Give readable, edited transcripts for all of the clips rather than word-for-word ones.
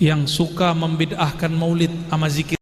yang suka membid'ahkan maulid sama zikir.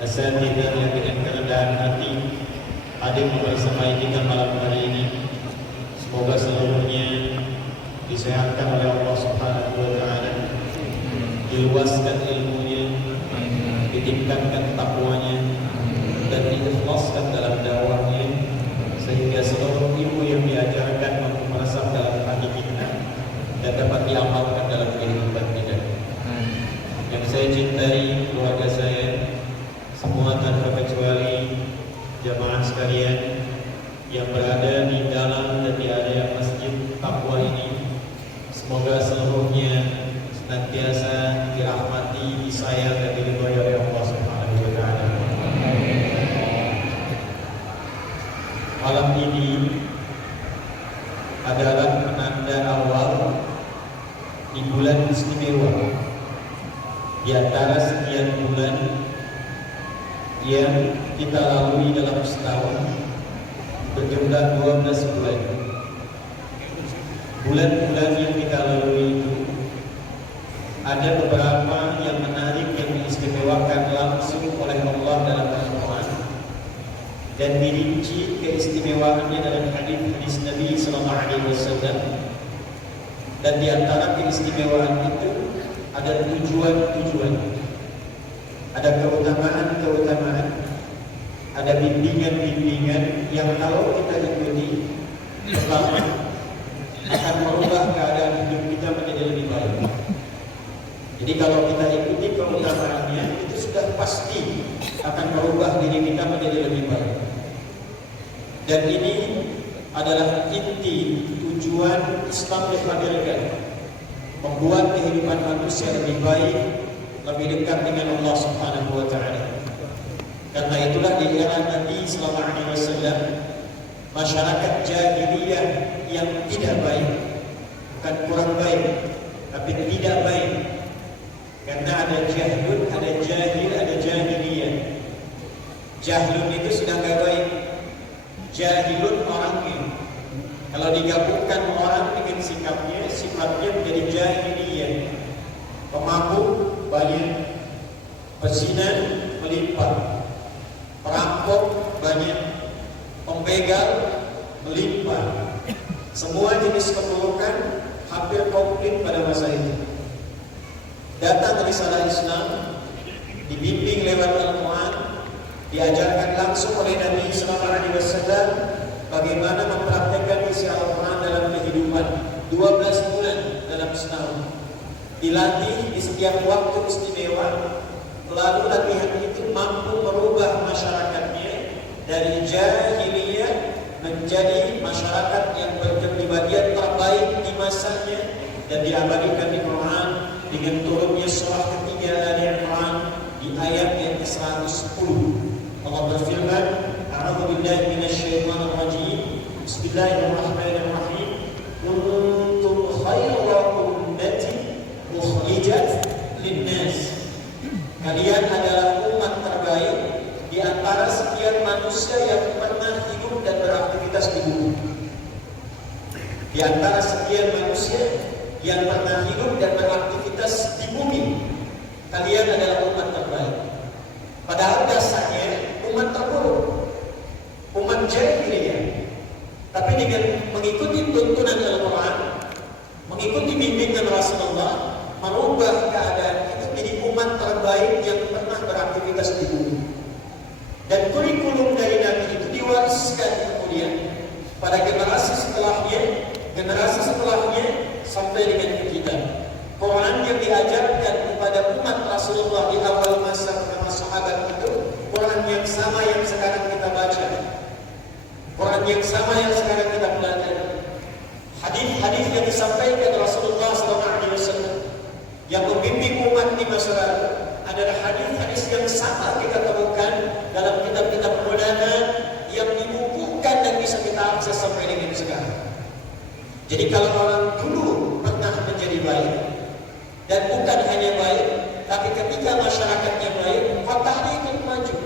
Asatidzah yang dengan kerendahan hati hadir membersamai kita malam hari ini. Semoga seluruhnya disehatkan oleh Allah Subhanahu wa taala, diluaskan ilmunya, ditingkatkan takwanya, dan diikhlaskan dalam dakwahnya, sehingga seluruh ilmu yang diajarkan mampu meresap dalam hati kita dan dapat diamalkan dalam kehidupan kita. Yang saya cintai, keluarga saya, semua tanpa kecuali jamaah sekalian yang berada di dalam dan di area masjid Taqwa ini, semoga seluruhnya senantiasa dirahmati, disayang dan diridhoi oleh Allah Subhanahu wa taala. Malam ini adalah penanda awal di bulan istimewa di antara sekian bulan yang kita lalui dalam setahun, berjumlah 12 bulan. Bulan-bulan yang kita lalui itu ada beberapa yang menarik, yang diistimewakan langsung oleh Allah dalam Al-Quran dan dirinci keistimewaannya dalam hadis Nabi Sallallahu Alaihi Wasallam. Dan di antara keistimewaan itu ada tujuan-tujuan, ada keutamaan-keutamaan, ada bimbingan-bimbingan yang kalau kita ikuti, pertama akan merubah keadaan hidup kita menjadi lebih baik. Jadi kalau kita ikuti keutamaannya, itu sudah pasti akan merubah diri kita menjadi lebih baik. Dan ini adalah inti tujuan Islam dihadirkan, membuat kehidupan manusia lebih baik, lebih dekat dengan Allah Subhanahu wa taala. Karena itulah di era Nabi sallallahu alaihi wasallam, masyarakat jahiliyah yang tidak baik, bukan kurang baik, tapi tidak baik. Karena ada jahlun, ada jahil, ada jahiliyah. Jahlun itu sudah enggak baik. Jahilun orangnya. Kalau digabungkan orang dengan sifatnya menjadi jahiliyah. Pemabuk banyak, pezina melimpah, perampok banyak, pembegal melimpah. Semua jenis keburukan hampir komplit pada masa itu. Datang risalah Islam, dibimbing lewat Al-Quran, diajarkan langsung oleh Nabi Sallallahu Alaihi Wasallam bagaimana mempraktekkan isi Al-Quran dalam kehidupan. 12 bulan dalam setahun. Dilatih di setiap waktu istimewa, lalu latihan itu mampu merubah masyarakatnya dari jahiliyah menjadi masyarakat yang berkepribadian terbaik di masanya, dan diabadikan di Quran dengan turunnya surah ketiga Ali Imran di ayat yang ke-110. Allah berfirman, A'udzu billahi minasyaitonir rajim. Bismillahirrahmanirrahim. Kuntum khayra ummatin ukhrijat linnas. Kalian adalah umat terbaik di antara sekian manusia yang pernah hidup dan beraktivitas di bumi. Di antara sekian manusia yang pernah hidup dan beraktivitas di bumi, kalian adalah umat terbaik. Padahal dasarnya umat terburuk, umat jahiliyah. Tapi dengan mengikuti tuntunan Al-Quran, mengikuti bimbingan Rasulullah, merubah keadaan itu menjadi umat terbaik yang pernah beraktivitas di bumi. Dan kurikulum dari Nabi itu diwariskan kemudian pada generasi setelahnya sampai dengan kita. Quran yang diajarkan kepada umat Rasulullah di awal masa pertama sahabat itu Quran yang sama yang sekarang kita baca, Quran yang sama yang sekarang kita belajar. Hadis-hadis yang disampaikan Rasulullah SAW yang membimbing umat di masa lalu adalah hadis-hadis yang sama kita temukan dalam kitab-kitab modern yang dibukukan dan bisa kita akses sampai dengan sekarang. Jadi kalau orang dulu pernah menjadi baik dan bukan hanya baik, tapi ketika masyarakatnya baik, kotanya ikut maju.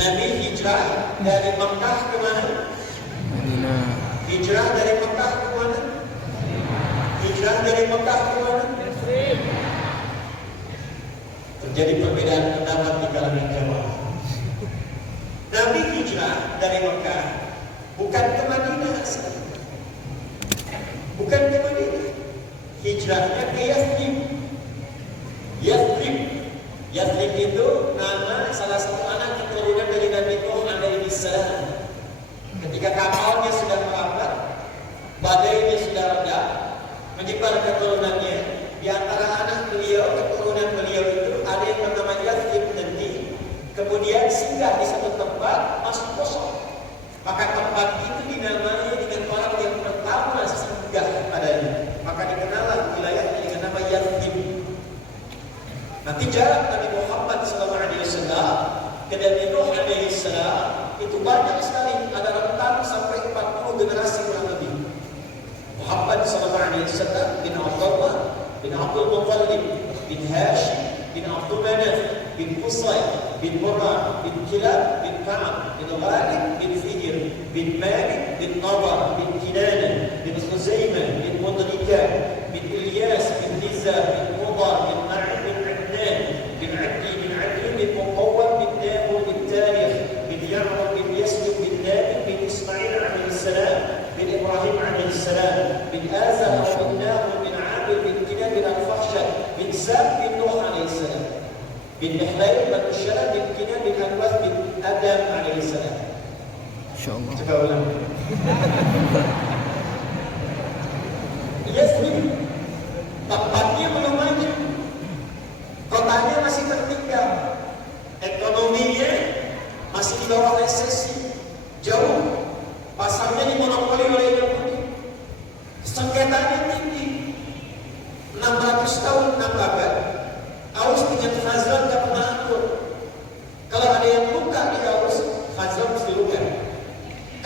Nabi hijrah dari Mekah ke mana? Madinah. Hijrah dari Mekah ke mana? Hijrah dari Mekah ke mana? Terjadi perbedaan pendapat di kalangan jamaah. Nabi hijrah dari Mekah bukan ke Madinah, bukan ke Madinah. Hijrahnya ke Yathrib. Yathrib itu nama salah satu anak keturunan dari Nabi Nuh alaihi salam. Ketika kapalnya sudah melambat, badainya sudah reda, menyebar keturunannya. Di antara anak beliau, keturunan beliau itu ada yang bernama Yathrib nanti. Kemudian singgah di satu tempat masih kosong. Maka tempat itu dinamai dengan orang yang pertama singgah padanya. Maka dikenallah wilayahnya dengan nama Yathrib. Nanti jarak Nabi Muhammad SAW ke Nabi Nuh AS itu banyak sekali, ada rentang sampai 40 generasi kurang lebih. Muhammad SAW bin Abdullah bin Abdul Muttalib bin Hashim bin Abdul Manaf bin Qusay bin Murrah bin Kilab bin Ka'ab bin Ghalib bin Fihr bin Malik bin Nadar bin Kinana bin Khuzaimah bin Mudrikah bin Ilyas bin Nizar bin Mudar bin Ma'id bin Adnan bin Abdi bin Adil bin Muqawwam bin Damur bin Tarikh bin Ya'rab bin Yasjud bin Nabi bin Ismail alaihissalam bin Ibrahim alaihissalam bin Azar bin Nahur bin Abid bin Kinab bin Al-Fakhshad bin Sam bin Nuh alaihissalam bin Mihlail bin Syarab bin Kinab bin Al-Wath bin Adam alaihissalam. InsyaAllah. Coba ulang. Yathrib tempatnya belum maju, kotanya masih tertinggal, ekonominya masih di bawah resesi jauh, pasarnya dimonopoli oleh Yahudi, sengketanya tinggi, 600 tahun 6 abad. Aus dengan Khazraj tidak pernah akur. Kalau ada yang luka di Aus, Khazraj mesti luka.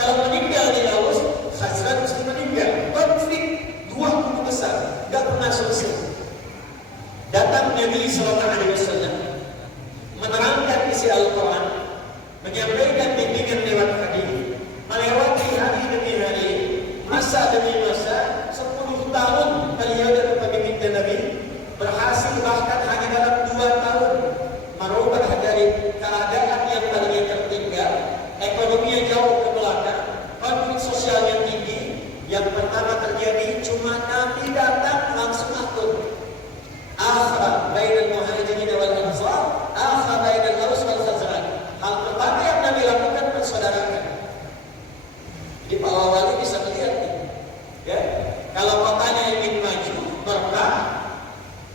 Kalau meninggal di Aus, Khazraj mesti meninggal. Konflik dua kubu besar, tidak pernah selesai. Datang Nabi SAW menerangkan isi Al-Quran, menyampaikan bimbingan lewat hadis, melewati hari demi hari, masa demi masa, 10 tahun periode kepemimpinan Nabi, berhasil bahkan hanya dalam 2 tahun merubah dari keadaan yang tadinya tertinggal, ekonomi yang jauh ke belakang, konflik sosial yang tinggi. Yang pertama terjadi cuma Nabi datang langsung akur. Akhra bainal muhajirin wal ansar, akhra bainal Aus wal Khazraj. Hal pertama yang Nabi lakukan persaudarakan. Jadi Pak Wali bisa melihat nih, ya, kalau kotanya ingin maju, berkah,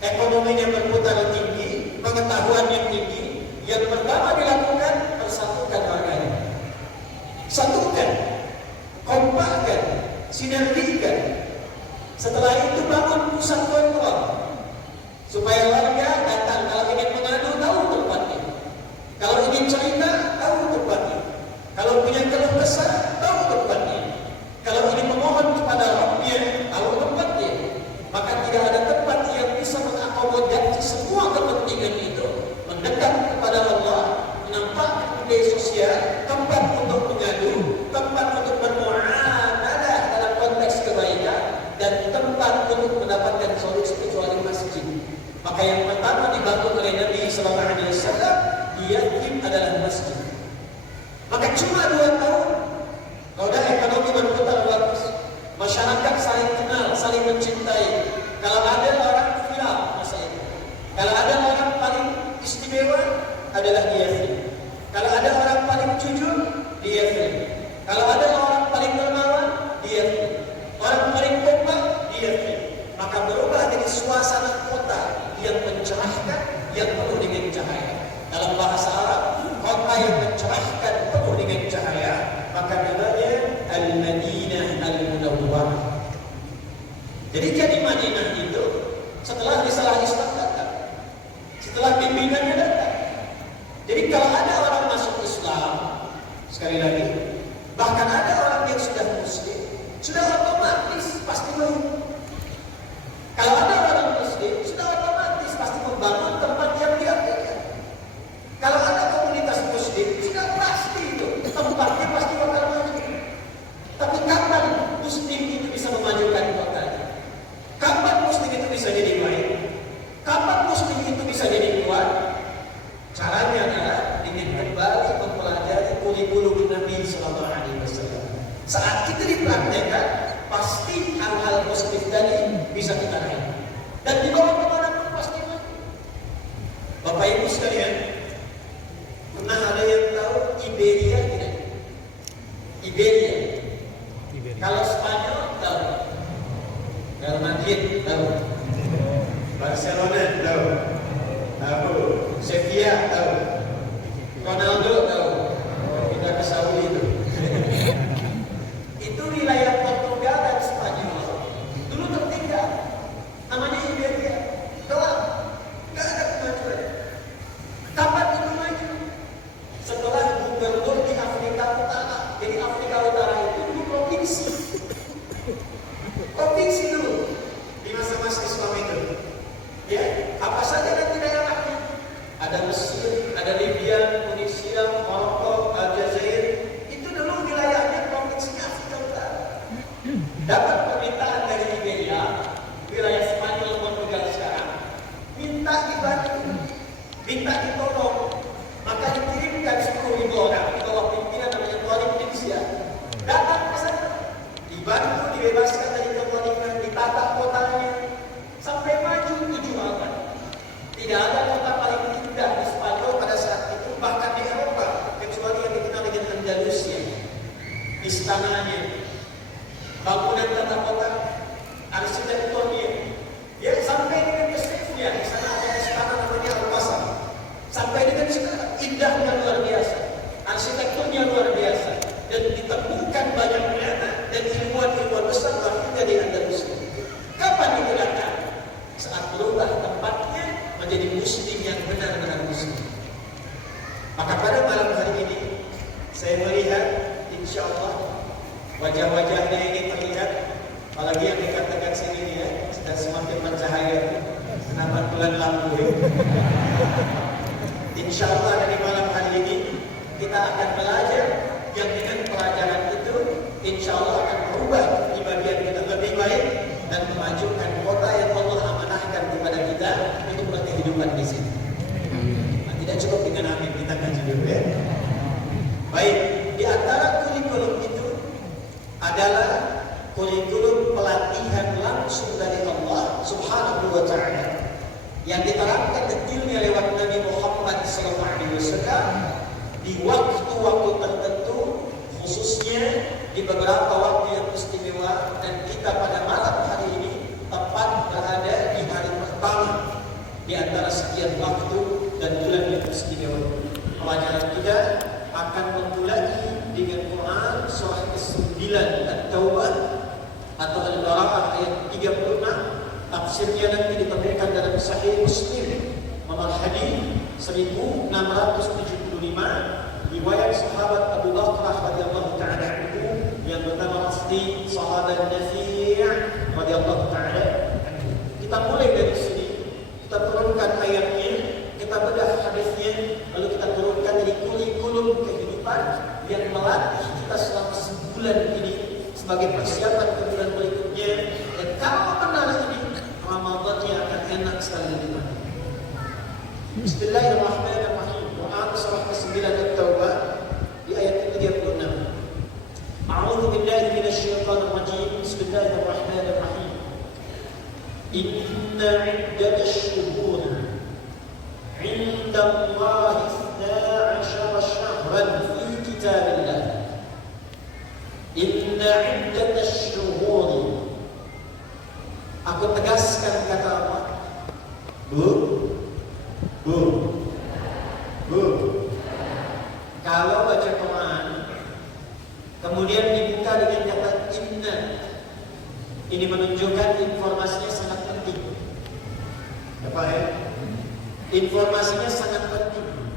ekonominya berputar tinggi, pengetahuannya tinggi, yang pertama dilakukan persatukan warganya, satukan, kompakkan, sinergikan. Setelah itu bangun pusat kontrol supaya warga datang kalau ingin mengadu tahu tempatnya, kalau ingin cerita tahu tempatnya, kalau punya keluh kesah tahu tempatnya, kalau ingin memohon kepada Rabbnya tahu tempatnya. Maka tidak ada tempat yang bisa mengakomodasi semua kepentingan itu, mendekat kepada Allah, menampakkan budaya sosial, tempat untuk mengadu, tempat untuk bermuamalah dalam konteks kebaikan, dan tempat untuk mendapatkan solusi kecuali masjid. Maka yang pertama dibangun oleh Nabi SAW, Yathrib adalah masjid. Maka cuma 2 tahun, roda ekonomi berputar bagus, masyarakat saling kenal, saling mencintai. Kalau ada orang viral masa itu, kalau ada orang paling istimewa adalah di Yathrib. Kalau ada orang paling jujur, di Yathrib. Kalau ada orang paling dermawan, di Yathrib. Orang paling kompak, di Yathrib. Maka berubah jadi suasana kota yang mencerahkan, yang penuh dengan cahaya. Dalam bahasa Arab, kota yang mencerahkan, penuh dengan cahaya, maka namanya Al-Madinah Al-Munawwarah. Jadi Madinah itu setelah disalah Islam datang, setelah bimbingannya datang. Jadi kalau ada orang masuk Islam, sekali lagi, bahkan ada orang yang sudah Muslim, sudah otomatis pasti mau. Kalau ada orang Muslim, sudah otomatis pasti membangun tempat yang diambilkan. Kalau ada komunitas Muslim, sudah pasti itu tempatnya pasti bakal maju. Tapi kapan Muslim itu bisa memajukan kotanya? Kapan Muslim itu bisa jadi baik? Kapan Muslim itu bisa jadi kuat? Caranya adalah dengan kembali mempelajari kurikulum Nabi Sallallahu Alaihi Wasallam. Saat itu dipraktekkan, pasti hal-hal positif tadi bisa kita raih. Dan di bawah kemana pun pasti maju. Bapak Ibu sekalian, pernah ada yang tahu Iberia tidak? Iberia. Kalau Spanyol tahu. Real Madrid tahu. Barcelona tahu. Tahu. Sevilla tahu. Ronaldo tahu. Kita ke Saudi itu. Itu wilayah Portugal dan Spanyol dulu tertinggal. Namanya Iberia. Gelap. Gak ada kemajuan. Kapan itu maju? Setelah gubernur di Afrika Utara. Jadi Afrika Utara itu dulu provinsi. Provinsi dulu di masa-masa Islam itu. Ya, apa saja nanti daerahnya? Ada Mesir, ada Libya, Tunisia, Maroko, Aljazair. Itu dulu wilayahnya provinsi Afrika Utara. Dapat permintaan dari Iberia, wilayah Spanyol Portugal sekarang, minta dibantu, minta ditolong. Maka dikirimkan 10.000 orang di bawah pimpinan namanya Tuan Indonesia. Datang ke sana, dibantu, dibebaskan dari kezaliman, ditata kotanya, sampai maju 7 abad. Tidak ada kota paling indah di Spanyol pada saat itu, bahkan di Eropa, kecuali yang dikenal dengan Andalusia. Istananya, bangunan tata kota, arsitekturnya, ya sampai dengan Sevilla, di sana ada istana namanya Al-Qasr. Sampai dengan sekarang, indahnya luar biasa, arsitekturnya luar biasa, dan ditemukan banyak dana dan ilmuwan-ilmuwan besar lahirnya di Andalusia. Kapan itu datang? Saat berubah tempatnya menjadi muslim yang benar-benar muslim. Maka pada malam hari ini saya melihat, insya Allah wajah-wajahnya ini terlihat, apalagi yang dikatakan sini ya, sudah semakin bercahaya. Kenapa bulan lampu? Insya Allah dari malam hari ini kita akan belajar yang dengan pelajaran itu insya Allah akan berubah pribadian kita lebih baik dan memajukan kota yang Allah amanahkan kepada kita untuk berkehidupan di sini. Nah, tidak cukup dengan amin, kita kaji dulu ya. Baik, di antara kurikulum itu adalah kurikulum pelatihan langsung dari Allah Subhanahu wa Ta'ala yang diterapkan detailnya lewat Nabi Muhammad SAW di waktu-waktu tertentu, khususnya di beberapa waktu yang istimewa, dan kita pada malam hari ini tepat berada di hari pertama di antara sekian waktu dan bulan yang istimewa. Pelajaran kita akan memulai dengan Quran surah ke-9 At-Taubah atau Al-Baqarah ayat 36. Tafsirnya nanti ditemukan dalam Sahih Muslim nomor hadis 1675 riwayat sahabat Abu Bakar radhiyallahu taala anhu yang bernama asli sahabat Nafi' radhiyallahu taala anhu. Kita mulai dari sini, kita turunkan ayatnya, kita bedah hadisnya, lalu kita turunkan dari kurikulum kehidupan yang melatih kita selama sebulan ini sebagai persiapan ke bulan berikutnya. Dan kalau benar ini Ramadannya akan enak sekali dinikmati. Bismillahirrahmanirrahim. Quran surah ke-9 At-Taubah di ayat ke-36. A'udzu billahi minasyaitonir rajim. Bismillahirrahmanirrahim. Inna 'iddatasy syuhur 'inda Allahi 12 syahran fi kitabillah. Inna 'iddatasy syuhur. Aku tegaskan kata Allah. Bu. Kalau baca Quran, kemudian dibuka dengan kata inna, ini menunjukkan informasinya sangat penting. Bapak ya, informasinya sangat penting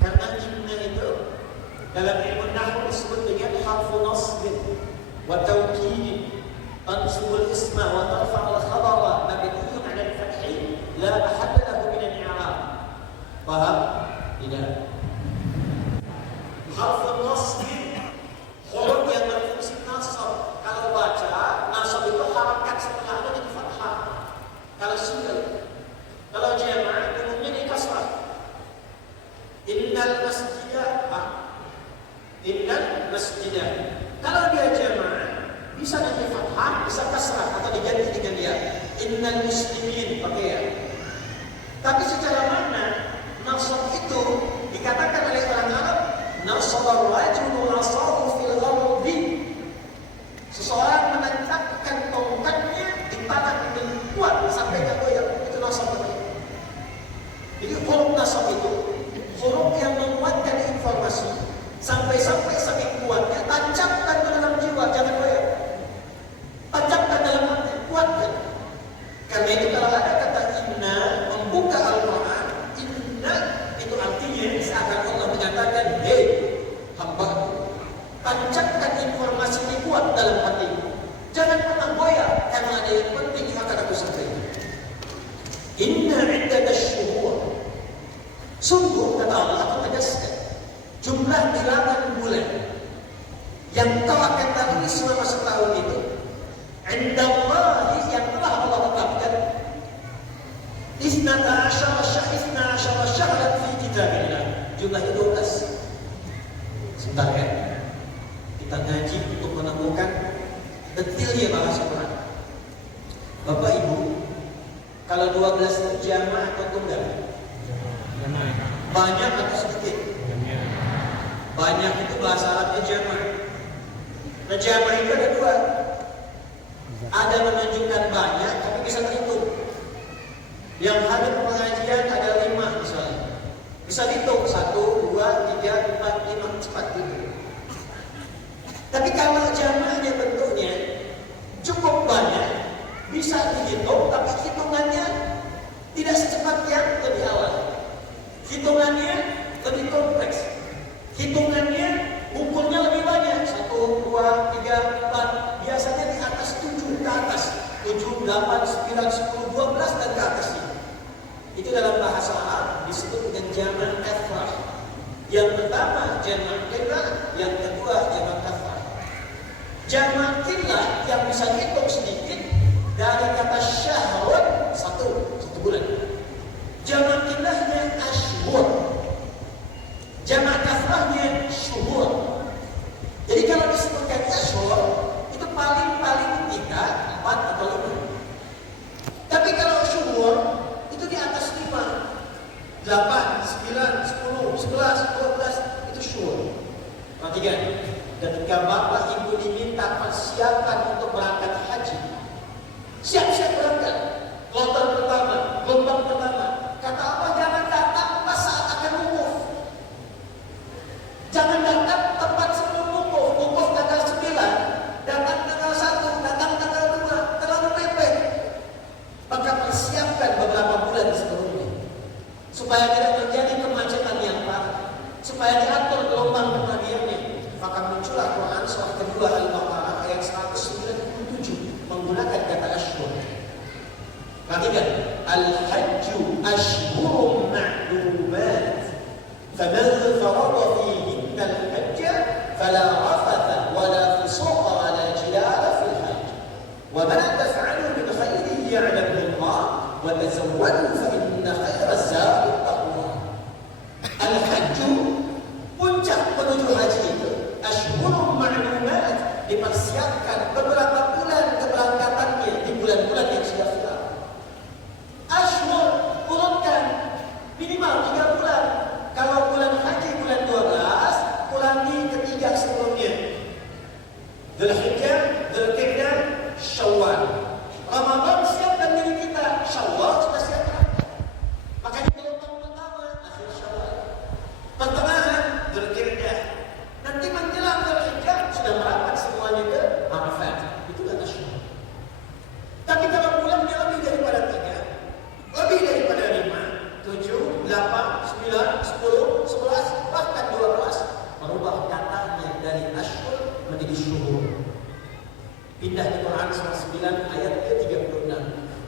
karena inna itu dalam ilmu nahwu disebut dengan harfu nasbin wa taukid, tansubul isma wa tarfa'ul khabara mabniyyun 'ala al-fathi la mahalla lahu min al-i'rab. Paham? Tidak. Harfu nasbin huruf yang berfungsi nasab. Kalau baca nasab itu harakat setelahnya jadi fathah. Kalau single, kalau jama' umumnya di kasrah. Innal masjidah, innal masjidah. Kalau dia jama' bisa jadi fathah, bisa kasrah atau diganti dengan dia. Innal muslimin pakai ya. Tapi secara makna nasab itu dikatakan oleh orang Arab, nasabar rajulu asahu fil gharbi. Seseorang menancapkan tongkatnya di tanah dengan kuat sampai tak goyang. Itu nasab namanya. Jadi huruf nasab itu huruf yang menguatkan informasi sampai-sampai saking kuatnya, tancapkan ke dalam jiwa, jangan goyang. Tancapkan dalam hati, kuatkan. Karena itu kalau ada kata inna membuka Al-Quran, inna itu artinya seakan Allah menyatakan, hei hamba, tancapkan informasi ini kuat dalam hatimu. Jangan pernah goyah karena ada yang penting yang akan aku sampaikan. Inna iddatash syuhur. Sungguh kata Allah, aku tegaskan jumlah bilangan bulan yang kau akan lalui selama setahun itu, indallahi yang telah Allah tetapkan, isnata asyara syahran fi kitabillah. Jumlahnya 12. Sebentar ya, kita ngaji untuk menemukan detailnya bahasa Quran. Bapak Ibu, kalau 12 terjamah atau tunggal? Banyak atau sedikit? Banyak itu bahasa Arabnya jama'. Nah, jama' itu ada dua. Ada menunjukkan banyak tapi bisa terhitung. Yang hadir pengajian ada 5 misalnya. Bisa dihitung 1, 2, 3, 4, 5, cepat gitu. Tapi kalau jama'nya bentuknya cukup banyak, bisa dihitung tapi hitungannya tidak secepat yang lebih awal. Hitungannya lebih kompleks. Hitungannya ukurnya lebih banyak. 1, 2, 3, 4. Biasanya di atas 7 ke atas. 7, 8, 9, 10, 12 dan ke atasnya. Itu dalam bahasa Arab disebut dengan jama' kathrah. Yang pertama jama' qillah, yang kedua jama' kathrah. Jama' qillah yang bisa dihitung sedikit dari kata syahrun, 1 bulan. Jama' qillahnya ashhur. Jama' kathrahnya syuhur. Jadi kalau disebutkan ashhur itu paling 3, 4 atau 5. Tapi kalau syuhur itu di atas 5, 8, 9, 10, 11, 12 itu syuhur. Perhatikan, ketika bapak ibu diminta persiapan untuk berangkat haji, siap-siap berangkat. Kloter pertama, gelombang pertama. Kata apa? Jangan datang pas saat akan wukuf. Jangan datang tepat sebelum wukuf. Wukuf tanggal 9, datang tanggal 1, datang tanggal 2. Terlalu mepet. Maka persiapkan beberapa bulan sebelumnya supaya tidak terjadi kemacetan yang parah, supaya diatur gelombang kepergiannya. Maka muncullah Quran surah kedua Al-Baqarah ayat 197 menggunakan kata ashhur. Perhatikan, al-hajju ashhurun ma'lumat, faman farada fihinna al-hajja fala rafatha wala fusuqa wala jidala fil hajj wa ma taf'alu min khairin ya'lamuhu Allah wa tazawwadu fa inna khayra az-zadi at-taqwa. Al-hajju, puncak menuju haji itu ashhurun ma'lumat, dipersiapkan beberapa bulan keberangkatannya di bulan-bulan yang sudah final. Ashhur urutkan minimal 3 bulan. Kalau bulan haji bulan 12, ulangi ketiga sebelumnya. Dzulhijjah, Dzulqa'dah, Syawal. Ramadan siapkan diri kita, Syawal sudah siapkan. Makanya gelombang pertama akhir Syawal. Pertengahan Dzulqa'dah. Nanti menjelang Dzulhijjah sudah merapat semuanya ke Arafat. Itulah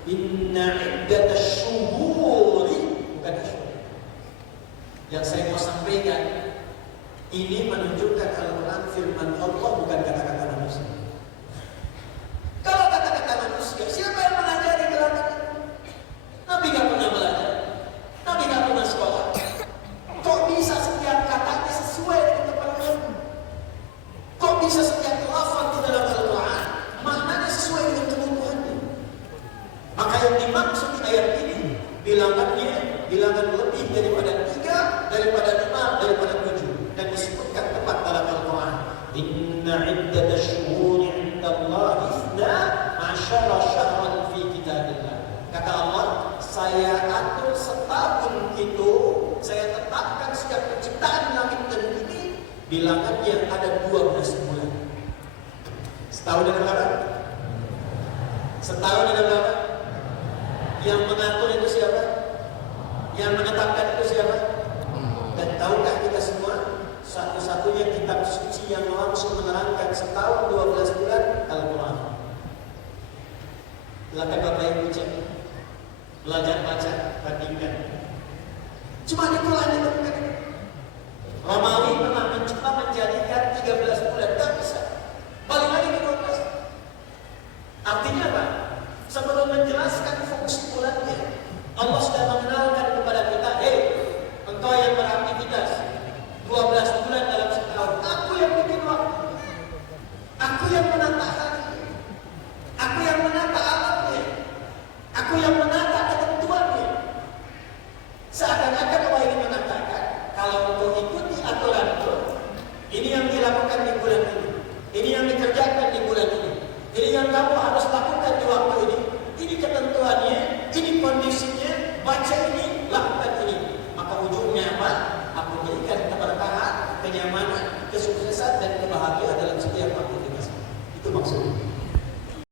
Inna iddatash syuhuri, bukan asyhur. Yang saya mau sampaikan, ini menunjukkan Al-Quran firman Allah, bukan kata-kata manusia. Kalau kata-kata manusia, siapa yang mengajari kelakar? Nabi gak pernah belajar, Nabi gak pernah sekolah. Kok bisa setiap katanya sesuai dengan Al-Quran? Kok bisa setiap lafaz di dalam Al-Quran maknanya sesuai dengan kebutuhannya? Maka yang dimaksud di ayat ini bilangan lebih daripada 3, daripada 5, daripada 7, dan disebutkan tepat dalam Al-Quran. Inna iddatash syuhuri 'indallahi 12 syahran fi kitabillah. Kata Allah, saya atur setahun itu, saya tetapkan sejak penciptaan langit dan bumi, bilangannya ada 12 bulan. Setahun ada berapa? Setahun ada berapa? Yang mengatur itu siapa? Yang menetapkan itu siapa? Dan tahukah kita semua, satu-satunya kitab suci yang langsung menerangkan setahun 12 bulan, Al-Quran. Silakan Bapak Ibu cek, belajar baca, bandingkan. Cuma di Quran ditemukan. Romawi pernah mencoba menjadikan 13 bulan, tak bisa. Balik lagi ke 12. Artinya apa? Sebelum menjelaskan fungsi bulannya, Allah sudah mengenalkan kepada kita, engkau yang beraktivitas 12 bulan dalam setahun, aku yang bikin waktu, aku yang menata hari, aku yang menata alamnya, aku yang menata ketentuannya. Seakan-akan Allah ingin mengatakan, kalau engkau ikuti aturanku, ini yang dilakukan di bulan ini yang dikerjakan di bulan ini yang kamu harus lakukan di waktu ini ketentuannya, ini kondisinya, baca ini, lakukan ini. Maka ujungnya apa? Aku berikan keberkahan, kenyamanan, kesuksesan dan kebahagiaan dalam setiap aktivitas. Itu maksudnya.